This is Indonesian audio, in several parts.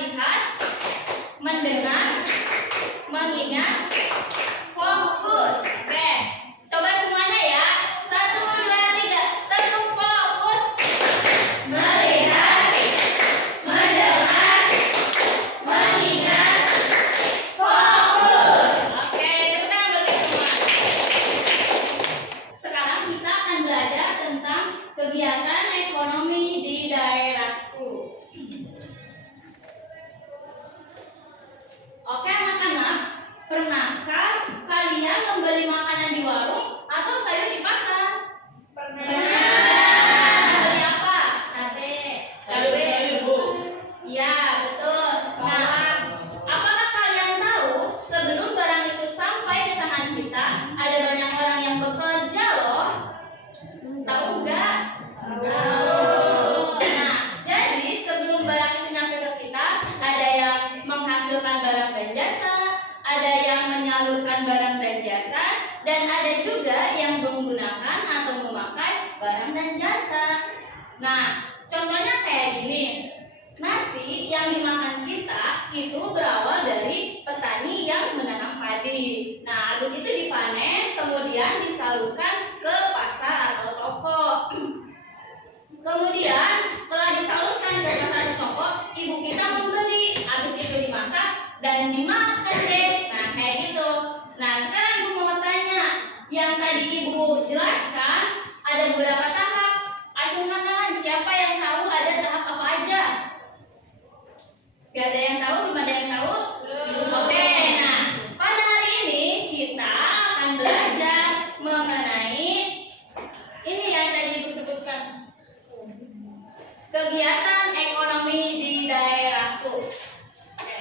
melihat, mendengar, mengingat, fokus. Oke, coba semuanya ya. 1, 2, 3. Tentu fokus. Melihat, mendengar, mengingat, fokus. Oke, tepuk tangan buat kita semua. Sekarang kita akan belajar tentang kegiatan ekonomi di daerahku. Oke anak-anak, pernahkah kalian membeli makanan di warung atau sayur di pasar? Beli apa? Cabai. Iya, betul. Nah, apakah kalian tahu sebelum barang itu sampai di tangan kita, ada banyak orang yang bekerja loh? Tahu nggak? Nah, jadi sebelum barang itu nyampe ke kita, ada yang menghasilkan barang dan jasa, ada yang menyalurkan barang dan jasa, dan ada juga yang menggunakan atau memakai barang dan jasa. Nah, contohnya kayak gini. Nasi yang dimakan kita itu berawal dari petani yang menanam padi. Nah, habis itu dipanen, kemudian disalurkan ke pasar atau toko. Kemudian setelah disalurkan ke pasar atau toko, ibu kita membeli. Habis itu dimasak dan dimakan deh. Nah, kayak gitu. Nah, sekarang ibu mau tanya, yang tadi ibu jelaskan ada beberapa tahap. Acungkan tangan, siapa yang tahu ada tahap apa aja? Gak ada yang tahu, belum ada yang tahu? Oke, nah pada hari ini kita akan belajar mengenai ini yang tadi ibu sebutkan, kegiatan ekonomi di daerahku. Oke.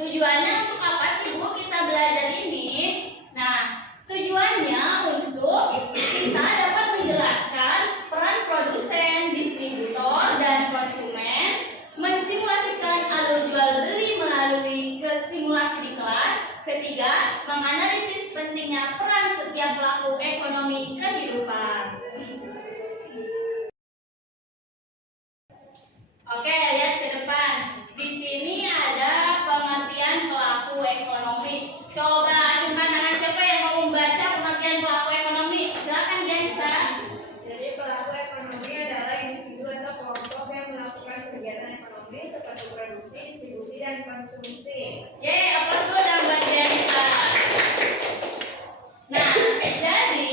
Tujuannya untuk apa sih Bu kita belajar ini? Nah, tujuannya untuk kita dapat menjelaskan peran produsen, distributor, dan konsumen, mensimulasikan alur jual beli melalui simulasi di kelas. Ketiga, menganalisis pentingnya peran setiap pelaku ekonomi kehidupan. Oke, lihat ke depan. Di sini ada pengertian pelaku ekonomi. Coba acungkan tangan siapa yang mau membaca pengertian pelaku ekonomi. Silakan Gensa. Jadi pelaku ekonomi adalah individu atau kelompok yang melakukan kegiatan ekonomi seperti produksi, distribusi, dan konsumsi. Yeay, aplaus dulu dan buat Gensa. Nah, jadi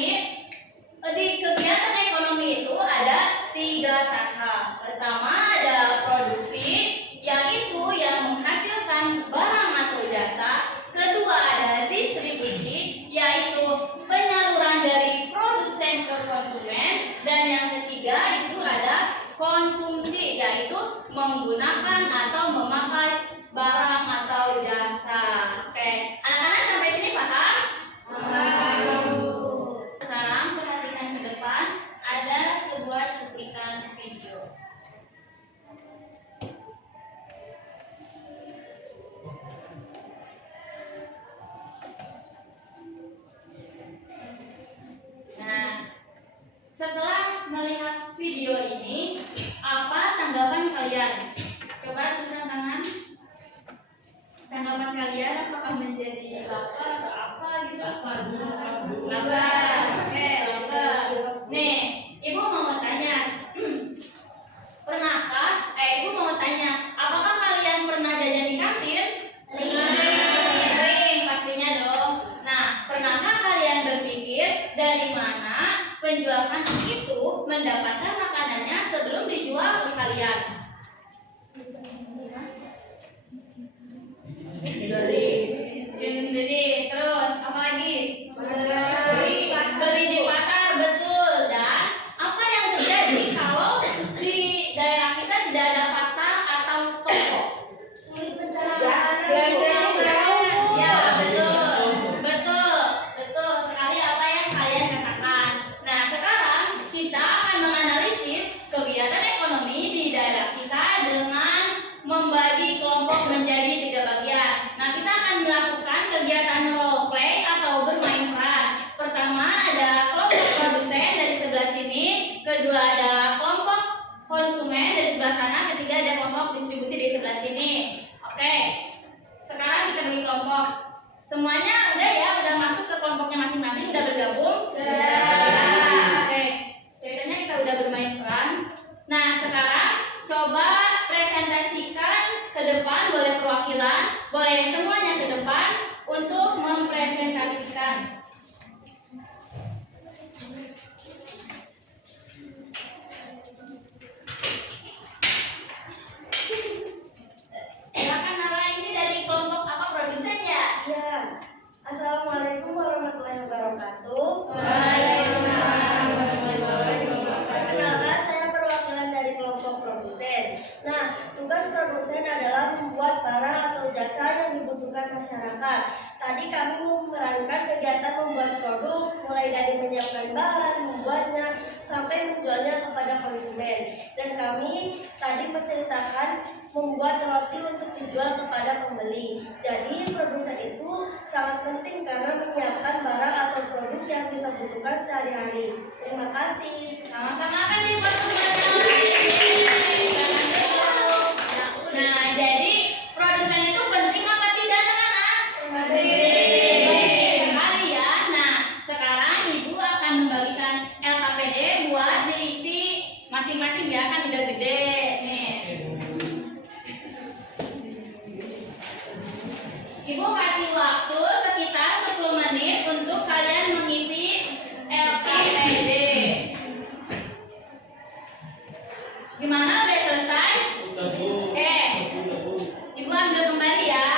di kegiatan ekonomi itu ada 3 tahap. Pertama ada produksi, yaitu yang menghasilkan barang atau jasa. Kedua ada distribusi, yaitu penyaluran dari produsen ke konsumen. Dan yang ketiga itu ada konsumsi, yaitu menggunakan atau memakai barang atau jasa. Oke, anak-anak sampai sini paham? Sekarang perhatikan ke depan, ada sebuah cuplikan video. Nah, setelah melihat video ini, apa tanggapan kalian? Coba tuliskan tangan. Tanggapan kalian apakah menjadi lapar atau apa gitu? Lapar. Oke, lapar. Nih, ibu mau tanya. Ibu mau tanya, apakah kalian pernah jajan di kantin? Sering, pastinya dong. Nah, pernahkah kalian berpikir dari mana penjual kantin itu mendapatkan makanannya sebelum dijual ke kalian? Dibeli. Terus apa lagi? depan, boleh perwakilan, boleh semuanya ke depan untuk mempresentasikan. Silakan Nara, ini dari kelompok apa produsen ya? Ya, Assalamualaikum warahmatullahi wabarakatuh. Perkenalkan, saya perwakilan dari kelompok produsen. Nah, tugas produsen adalah membuat barang atau jasa yang dibutuhkan masyarakat. Tadi kami memerankan kegiatan membuat produk, mulai dari menyiapkan bahan, membuatnya, sampai menjualnya kepada konsumen. Dan kami tadi menceritakan membuat roti untuk dijual kepada pembeli. Jadi produsen itu sangat penting karena menyiapkan barang atau produk yang kita butuhkan sehari-hari. Terima kasih. Sama-sama kasih buat teman-teman. Nah, jadi produsen itu penting apa tidak, anak-anak? Penting sekali ya. Nah, sekarang Ibu akan membagikan LKPD buat diisi masing-masing ya, kan udah gede nih. Ibu kasih waktu sekitar 10 menit untuk kalian mengisi LKPD. Gimana, udah selesai? Oke. Ibu ambil kembali ya.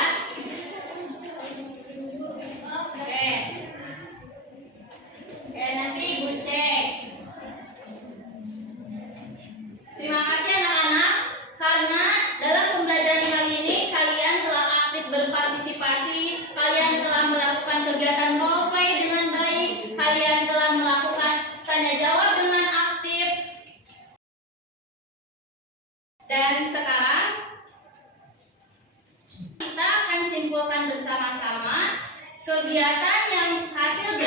Oke. Oke, nanti Ibu cek. Terima kasih anak-anak, karena dalam pembelajaran kali ini kalian telah aktif berpartisipasi, kalian telah melakukan kegiatan role play dengan baik, kalian telah melakukan tanya jawab dengan aktif. Dan sekarang kita akan simpulkan bersama-sama kegiatan yang hasil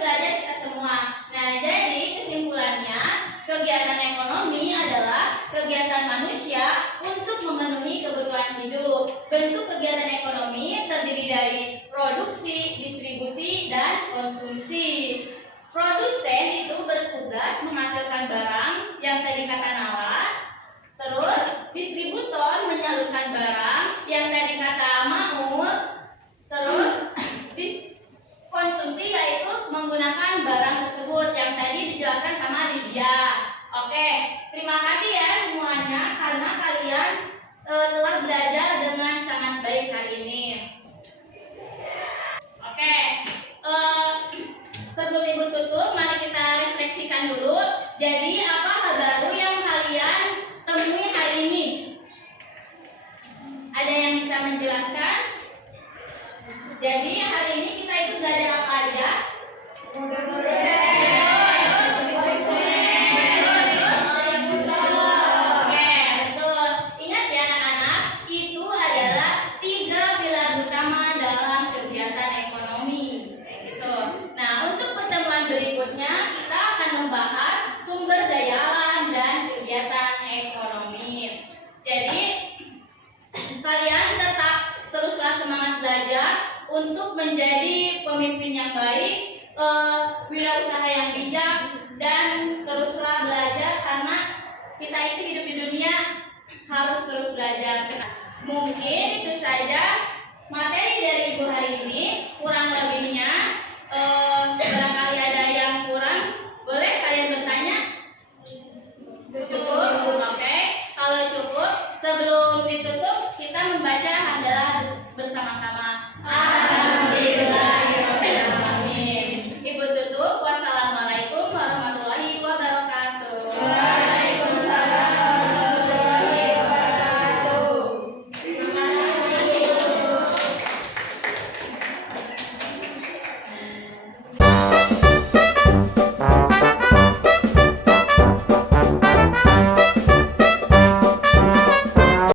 belajar kita semua. Nah, jadi kesimpulannya, kegiatan ekonomi adalah kegiatan manusia untuk memenuhi kebutuhan hidup. Bentuk kegiatan ekonomi terdiri dari produksi, distribusi, dan konsumsi. Produsen itu bertugas menghasilkan barang yang tadi kata Nala. Terus distributor menyalurkan barang yang tadi kata Maul. Terus konsumsi yaitu menggunakan barang tersebut yang tadi dijelaskan sama Lydia. Oke, terima kasih ya semuanya karena kalian telah belajar dengan sangat baik hari ini. Oke, sebelum Ibu tutup, mari kita refleksikan dulu. Jadi apa hal baru yang kalian temui hari ini? Ada yang bisa menjelaskan? Jadi hari ini kita itu belajar apa aja? Oke, betul. Ingat ya anak-anak, itu adalah 3 pilar utama dalam kegiatan ekonomi. Kayak gitu. Nah, untuk pertemuan berikutnya kita akan membahas sumber daya alam dan kegiatan ekonomi. Jadi kalian tetap teruslah semangat belajar untuk menjadi pemimpin yang baik, wirausaha yang bijak, dan teruslah belajar karena kita itu hidup di dunia harus terus belajar. Mungkin itu saja materi dari Ibu hari ini. Kurang lebihnya barangkali ada yang kurang, boleh kalian bertanya? Cukup? Oke. Kalau cukup, sebelum ditutup kita membaca hamdalah bersama-sama.